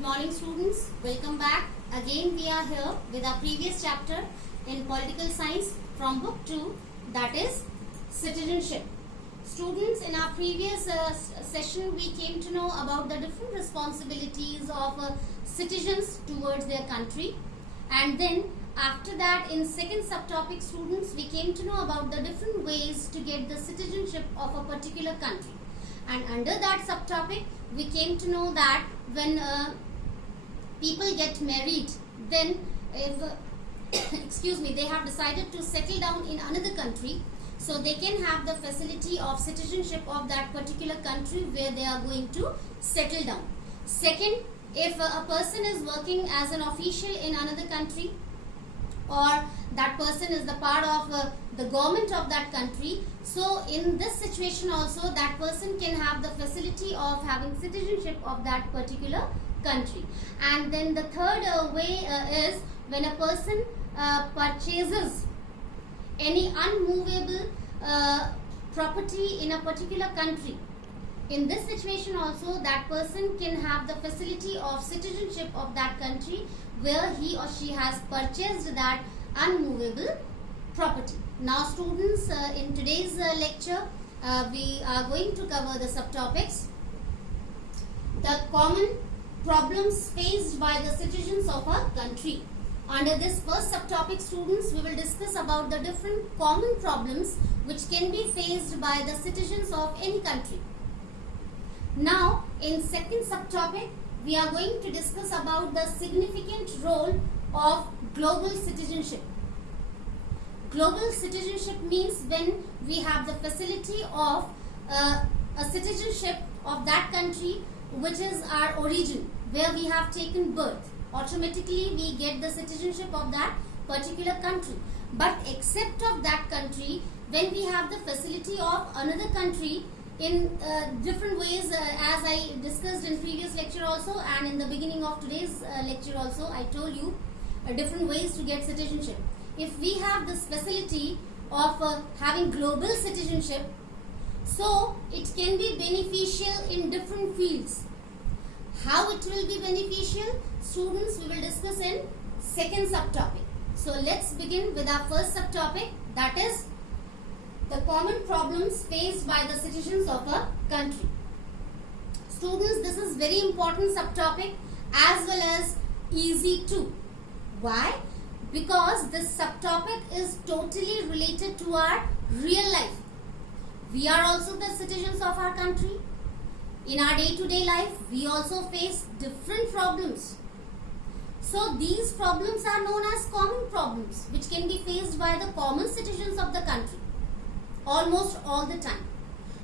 Good morning students, welcome back. Again we are here with our previous chapter in political science from book 2, that is citizenship. Students, in our previous session we came to know about the different responsibilities of citizens towards their country, and then after that in second subtopic students we came to know about the different ways to get the citizenship of a particular country. And under that subtopic we came to know that when people get married, then if they have decided to settle down in another country, so they can have the facility of citizenship of that particular country where they are going to settle down. Second, if a person is working as an official in another country, or that person is the part of the government of that country, so in this situation also that person can have the facility of having citizenship of that particular country. And then the third way is when a person purchases any unmovable property in a particular country. In this situation also that person can have the facility of citizenship of that country where he or she has purchased that unmovable property. Now students, in today's lecture we are going to cover the subtopics: the common problems faced by the citizens of a country. Under this first subtopic students, we will discuss about the different common problems which can be faced by the citizens of any country. Now in second subtopic we are going to discuss about the significant role of global citizenship. Global citizenship means when we have the facility of a citizenship of that country which is our origin, where we have taken birth. Automatically we get the citizenship of that particular country. But except of that country, when we have the facility of another country in different ways, as I discussed in previous lecture also, and in the beginning of today's lecture also, I told you different ways to get citizenship. If we have this facility of having global citizenship, so it can be beneficial in different fields. How it will be beneficial, students, we will discuss in second subtopic. So let's begin with our first subtopic, that is the common problems faced by the citizens of a country. Students, this is very important subtopic as well as easy too. Why? Because this subtopic is totally related to our real life. We are also the citizens of our country. In our day-to-day life, we also face different problems. So these problems are known as common problems which can be faced by the common citizens of the country almost all the time.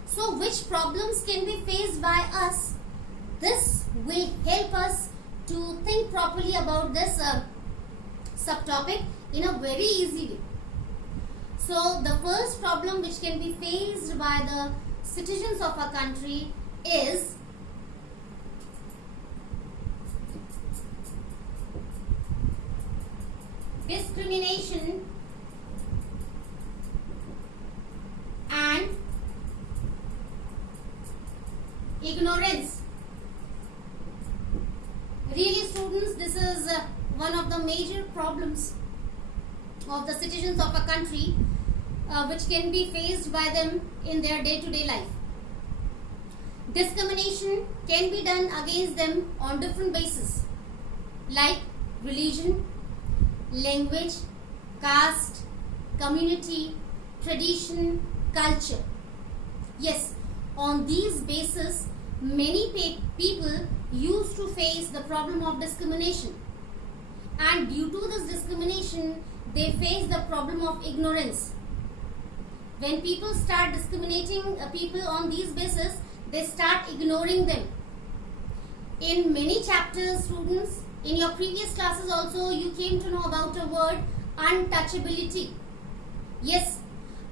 So which problems can be faced by us? This will help us to think properly about this subtopic in a very easy way. So the first problem which can be faced by the citizens of a country is discrimination and ignorance. Really students, this is one of the major problems of the citizens of a country which can be faced by them in their day-to-day life. Discrimination can be done against them on different bases like religion, language, caste, community, tradition, culture. Yes, on these bases many people used to face the problem of discrimination, and due to this discrimination they face the problem of ignorance. When people start discriminating people on these bases, they start ignoring them. In many chapters students, in your previous classes also, you came to know about a word untouchability. Yes,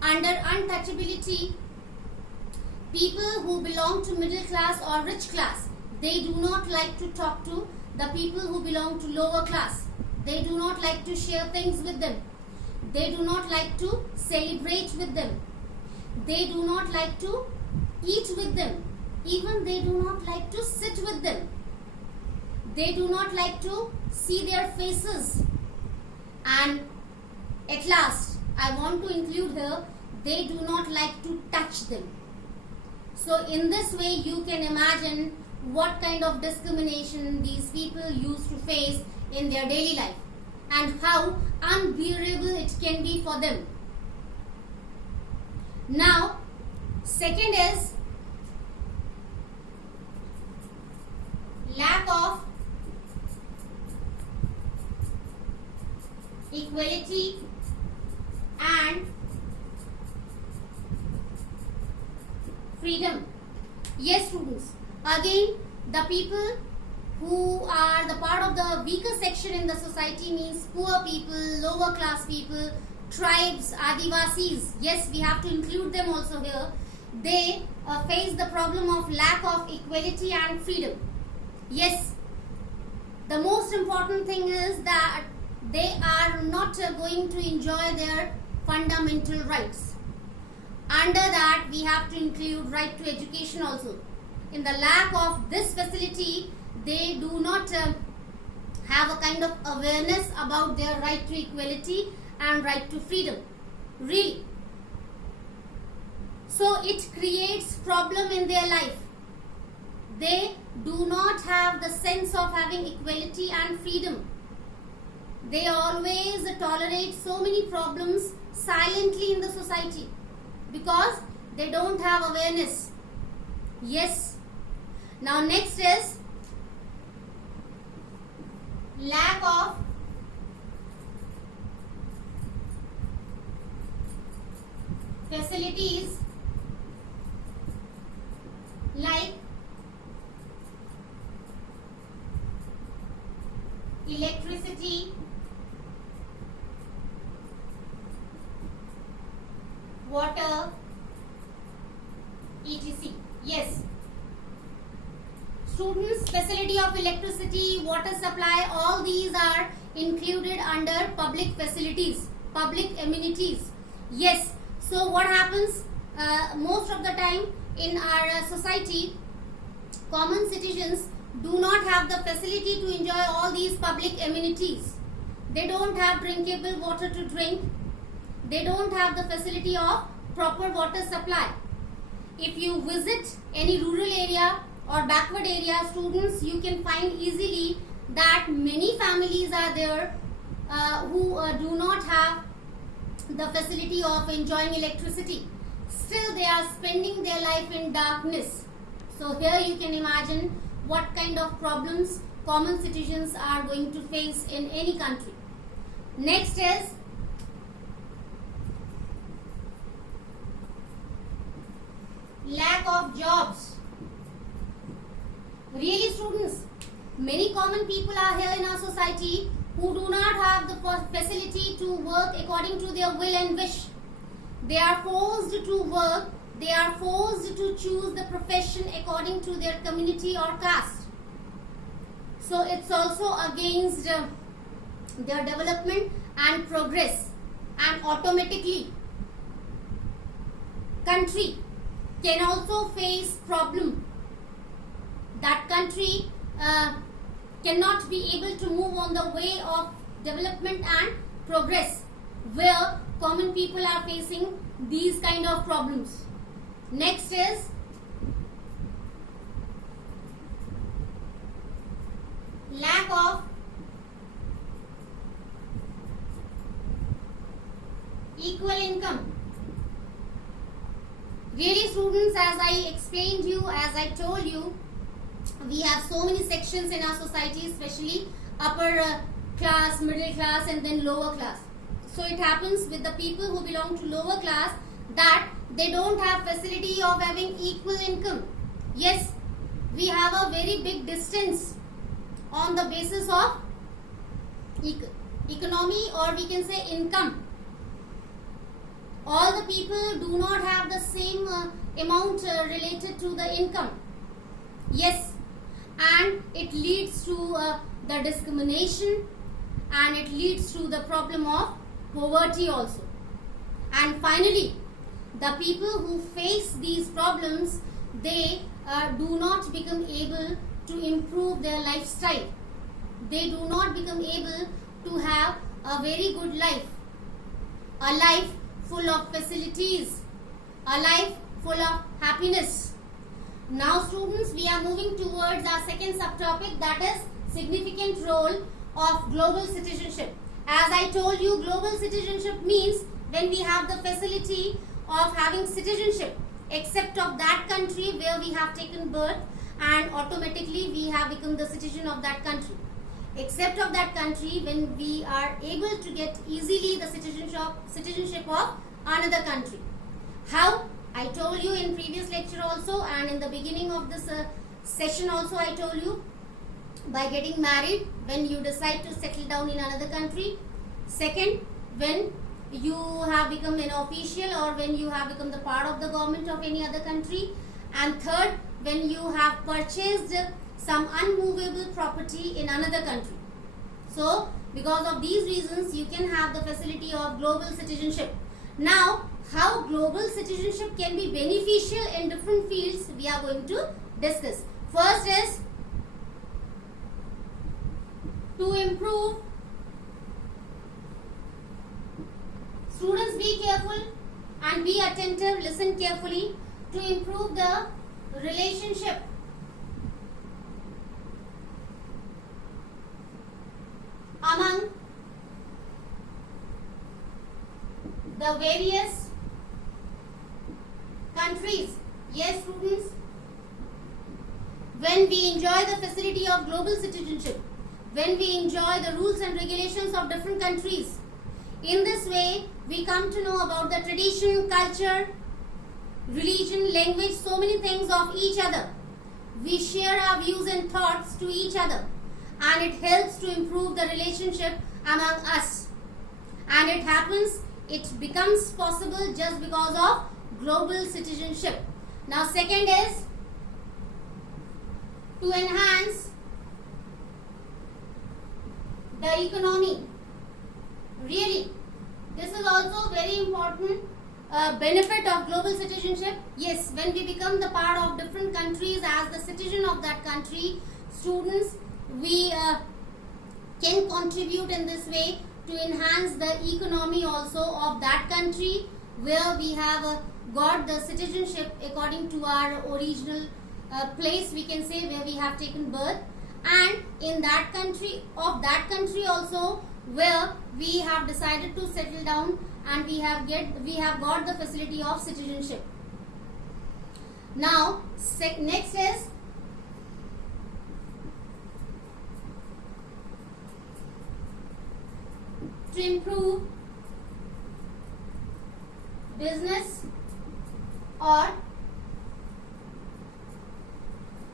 under untouchability, people who belong to middle class or rich class, they do not like to talk to the people who belong to lower class. They do not like to share things with them. They do not like to celebrate with them. They do not like to eat with them. Even they do not like to sit with them. They do not like to see their faces. And at last, I want to include here, they do not like to touch them. So in this way, you can imagine what kind of discrimination these people used to face in their daily life and how unbearable it can be for them. Now, second is lack of equality and freedom. Yes, students. Again, the people who are the part of the weaker section in the society means poor people, lower class people, tribes, Adivasis. Yes, we have to include them also here. They face the problem of lack of equality and freedom. Yes, the most important thing is that they are not going to enjoy their fundamental rights. Under that, we have to include right to education also. In the lack of this facility, they do not have a kind of awareness about their right to equality and right to freedom. Really. So it creates problem in their life. They do not have the sense of having equality and freedom. They always tolerate so many problems silently in the society because they don't have awareness. Yes. Now next is lack of facilities like electricity, water, etc. Yes. Students, facility of electricity, water supply, all these are included under public facilities, public amenities. Yes. So what happens most of the time in our society, common citizens do not have the facility to enjoy all these public amenities. They don't have drinkable water to drink. They don't have the facility of proper water supply. If you visit any rural area or backward area, students, you can find easily that many families are there who do not have the facility of enjoying electricity. Still, they are spending their life in darkness. So here you can imagine what kind of problems common citizens are going to face in any country. Next is lack of jobs. Really, students, many common people are here in our society who do not have the facility to work according to their will and wish. They are forced to work. They are forced to choose the profession according to their community or caste. So it's also against their development and progress, and automatically country can also face problem. That country cannot be able to move on the way of development and progress where common people are facing these kind of problems. Next is lack of equal income. Really, students, as I explained you, as I told you, we have so many sections in our society, especially upper class, middle class, and then lower class. So it happens with the people who belong to lower class that they don't have facility of having equal income. Yes, we have a very big distance on the basis of economy, or we can say income. All the people do not have the same amount related to the income. Yes, and it leads to the discrimination, and it leads to the problem of poverty also. And finally, the people who face these problems, they do not become able to improve their lifestyle. they do not become able to have a very good life, a life full of facilities, a life full of happiness. Now students, we are moving towards our second subtopic, that is significant role of global citizenship. As I told you, global citizenship means when we have the facility of having citizenship except of that country where we have taken birth, and automatically we have become the citizen of that country. Except of that country, when we are able to get easily the citizenship of another country. How? I told you in previous lecture also, and in the beginning of this session also I told you, by getting married, when you decide to settle down in another country. Second, when you have become an official or when you have become the part of the government of any other country. And third, when you have purchased some unmovable property in another country. So, because of these reasons, you can have the facility of global citizenship. Now, how global citizenship can be beneficial in different fields, we are going to discuss. First is to improve. Students, be careful and be attentive, listen carefully. To improve the relationship among the various countries. Yes, students, when we enjoy the facility of global citizenship, when we enjoy the rules and regulations of different countries, in this way we come to know about the tradition, culture, religion, language, so many things of each other. We share our views and thoughts to each other, and it helps to improve the relationship among us. And it becomes possible just because of global citizenship. Now second is to enhance the economy. Really, this is also very important benefit of global citizenship. Yes, when we become the part of different countries as the citizen of that country, students, we can contribute in this way to enhance the economy also of that country where we have got the citizenship according to our original place, we can say, where we have taken birth, and in that country also where we have decided to settle down, and we have got the facility of citizenship. Now next is to improve business or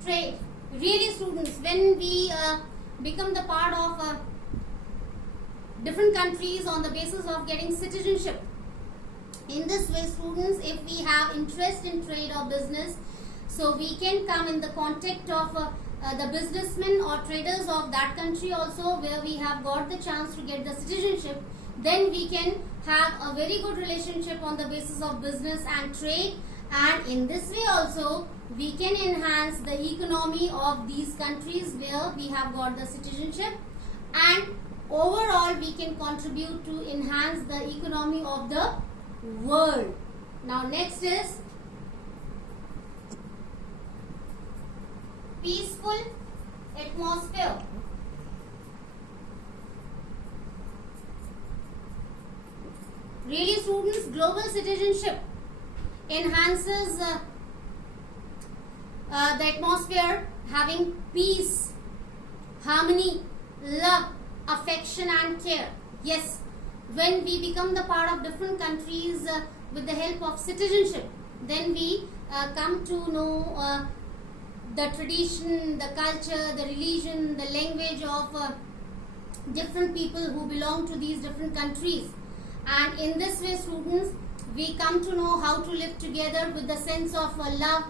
trade. Really, students, when we become the part of different countries on the basis of getting citizenship, in this way, students, if we have interest in trade or business, so we can come in the contact of the businessmen or traders of that country also, where we have got the chance to get the citizenship. Then we can have a very good relationship on the basis of business and trade, and in this way also we can enhance the economy of these countries where we have got the citizenship, and overall we can contribute to enhance the economy of the world. Now next is peaceful atmosphere. Really, students, global citizenship enhances the atmosphere, having peace, harmony, love, affection and care. Yes, when we become the part of different countries with the help of citizenship, then we come to know the tradition, the culture, the religion, the language of different people who belong to these different countries. And in this way, students, we come to know how to live together with the sense of love,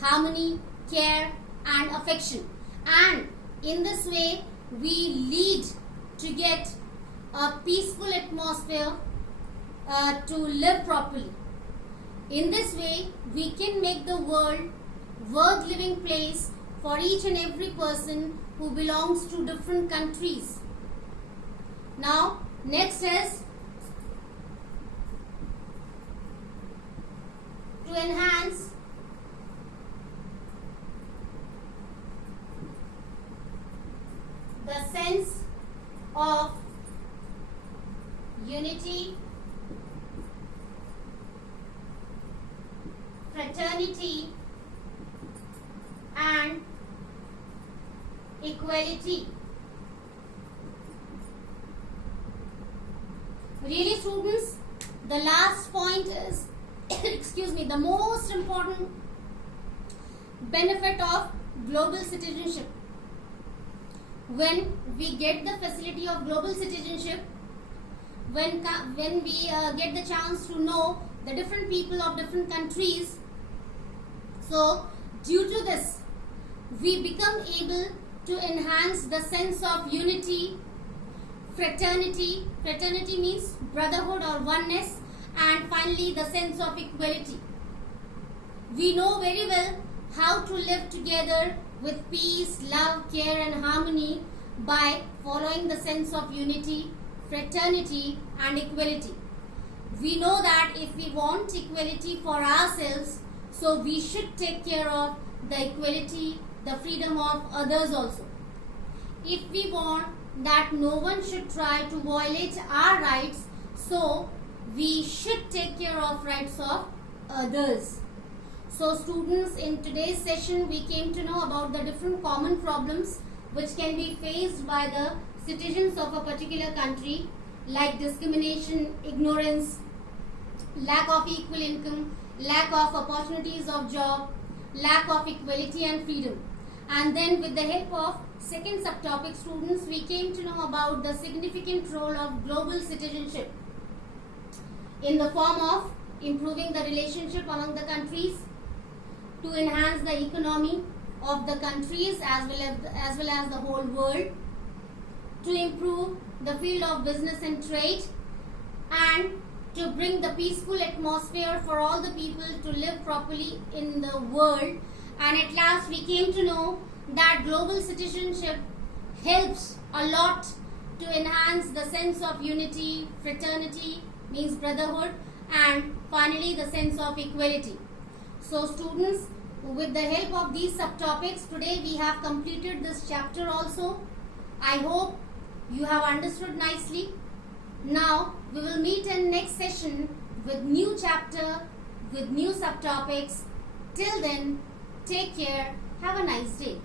harmony, care and affection. And in this way, we lead to get a peaceful atmosphere to live properly. In this way, we can make the world worth living place for each and every person who belongs to different countries. Now, next is to enhance the sense of unity, fraternity, and equality. Really, students, the last point is excuse me, the most important benefit of global citizenship. When we get the facility of global citizenship, when we get the chance to know the different people of different countries, so due to this we become able to enhance the sense of unity, fraternity means brotherhood or oneness, and finally the sense of equality. We know very well how to live together with peace, love, care and harmony by following the sense of unity, fraternity and equality. We know that if we want equality for ourselves, so we should take care of the equality, the freedom of others also. If we want that no one should try to violate our rights, so we should take care of rights of others. So students, in today's session we came to know about the different common problems which can be faced by the citizens of a particular country, like discrimination, ignorance, lack of equal income, lack of opportunities of job, lack of equality and freedom. And then with the help of second subtopic, students, we came to know about the significant role of global citizenship in the form of improving the relationship among the countries, to enhance the economy of the countries as well as the whole world, to improve the field of business and trade, and to bring the peaceful atmosphere for all the people to live properly in the world. And at last we came to know that global citizenship helps a lot to enhance the sense of unity, fraternity means brotherhood, and finally the sense of equality. So students, with the help of these subtopics, today we have completed this chapter also. I hope you have understood nicely. Now we will meet in next session with new chapter, with new subtopics. Till then, take care. Have a nice day.